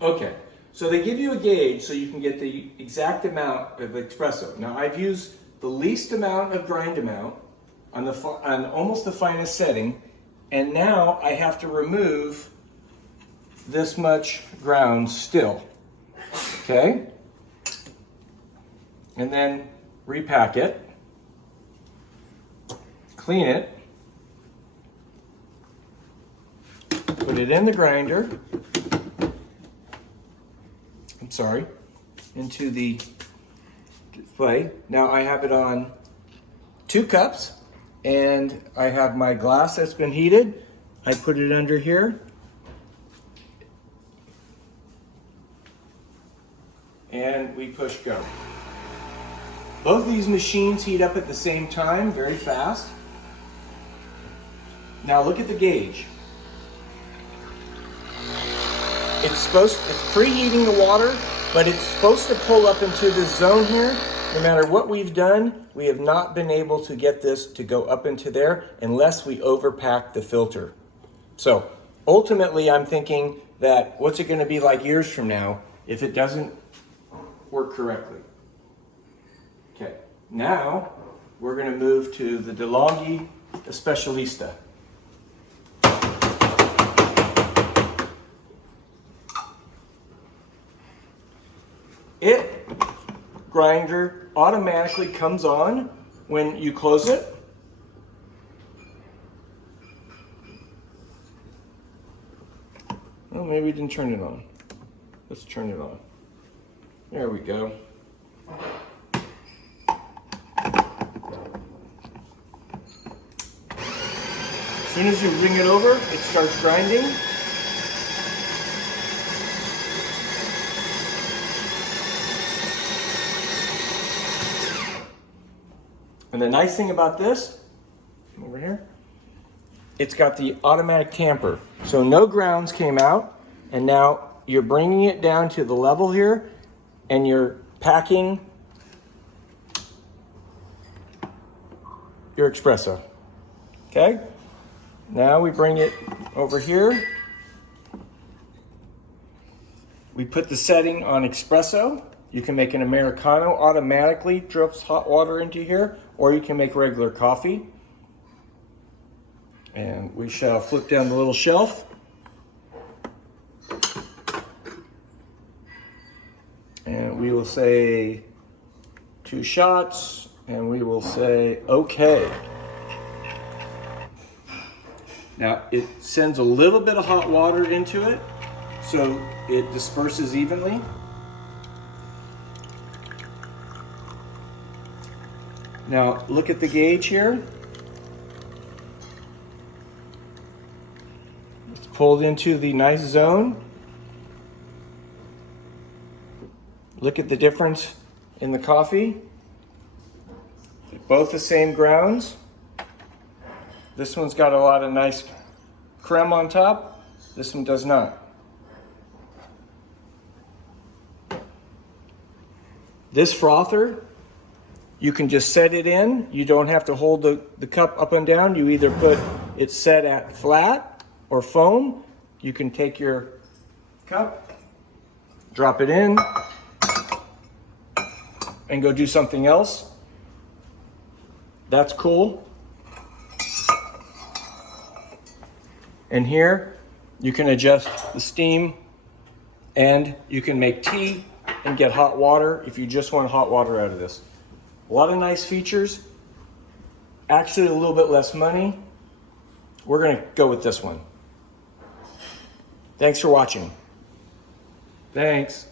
Okay, so they give you a gauge so you can get the exact amount of espresso. Now I've used the least amount of grind amount on almost the finest setting, and now I have to remove this much ground still, okay? And then repack it, clean it, put it in the grinder, into the display. Now I have it on 2 cups, and I have my glass that's been heated. I put it under here. And we push go. Both of these machines heat up at the same time, very fast. Now look at the gauge. It's preheating the water, but it's supposed to pull up into this zone here. No matter what we've done, we have not been able to get this to go up into there unless we overpack the filter. So ultimately, I'm thinking that what's it going to be like years from now if it doesn't work correctly? Okay, now we're going to move to the Delonghi Especialista. It grinder automatically comes on when you close it. Well, maybe we didn't turn it on. Let's turn it on. There we go. As soon as you bring it over, it starts grinding. And the nice thing about this, over here, it's got the automatic tamper. So no grounds came out, and now you're bringing it down to the level here, and you're packing your espresso. Okay? Now we bring it over here. We put the setting on espresso. You can make an Americano, automatically drips hot water into here, or you can make regular coffee. And we shall flip down the little shelf. And we will say 2 shots, and we will say, okay. Now it sends a little bit of hot water into it, so it disperses evenly. Now look at the gauge here. It's pulled into the nice zone. Look at the difference in the coffee. Both the same grounds. This one's got a lot of nice creme on top. This one does not. This frother, you can just set it in. You don't have to hold the cup up and down. You either put it set at flat or foam. You can take your cup, drop it in, and go do something else. That's cool. And here, you can adjust the steam, and you can make tea and get hot water if you just want hot water out of this. A lot of nice features. Actually, a little bit less money. We're gonna go with this one. Thanks for watching. Thanks.